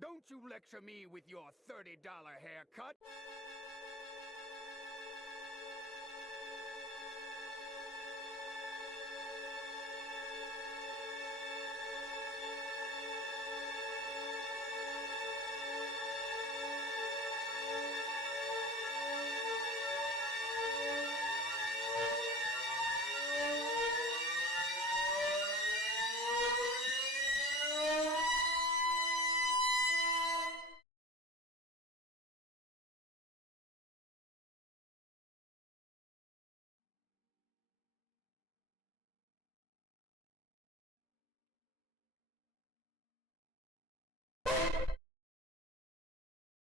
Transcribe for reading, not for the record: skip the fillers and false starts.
Don't you lecture me with your $30 haircut.